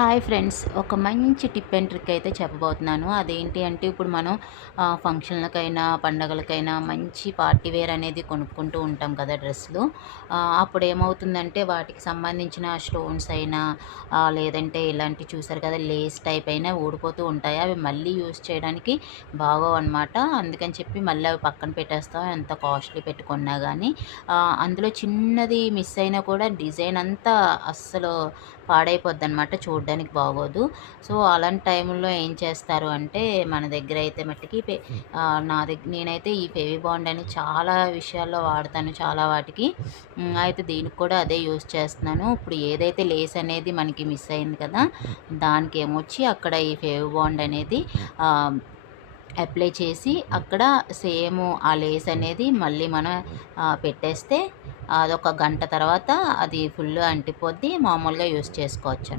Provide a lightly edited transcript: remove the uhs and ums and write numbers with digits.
Hi friends, ఒక మంచి tip and trick అయితే చెప్పబోతున్నాను. అదేంటి అంటే ఇప్పుడు మనం ఫంక్షన్లకైనా పండగలకైనా మంచి పార్టీ వేర్ అనేది కొనుక్కుంటూ ఉంటాం కదా డ్రెస్సులు. అప్పుడు ఏమవుతుందంటే వాటికి సంబంధించిన స్టోన్స్ అయినా లేదంటే ఇలాంటి చూసారు కదా లేస్ టైప్ అయినా ఊడిపోతూ ఉంటాయి. అవి మళ్ళీ యూస్ చేయడానికి బాగోవు అనమాట. అందుకని చెప్పి మళ్ళీ అవి పక్కన పెట్టేస్తాం, ఎంత కాస్ట్లీ పెట్టుకున్నా కానీ. అందులో చిన్నది మిస్ అయినా కూడా డిజైన్ అంతా అస్సలు పాడైపోద్దనమాట, చూడడానికి బాగోదు. సో, అలాంటి టైంలో ఏం చేస్తారు అంటే మన దగ్గర అయితే మట్టికి నేనైతే ఈ ఫెవి బాండ్ అని చాలా విషయాల్లో వాడతాను, చాలా వాటికి. అయితే దీనికి కూడా అదే యూజ్ చేస్తున్నాను. ఇప్పుడు ఏదైతే లేస్ అనేది మనకి మిస్ అయింది కదా, దానికేమొచ్చి అక్కడ ఈ ఫెవి బాండ్ అనేది అప్లై చేసి అక్కడ సేమ్ ఆ లేస్ అనేది మళ్ళీ మనం పెట్టేస్తే అదొక గంట తర్వాత అది ఫుల్ అంటిపోద్ది. మామూలుగా యూజ్ చేసుకోవచ్చు.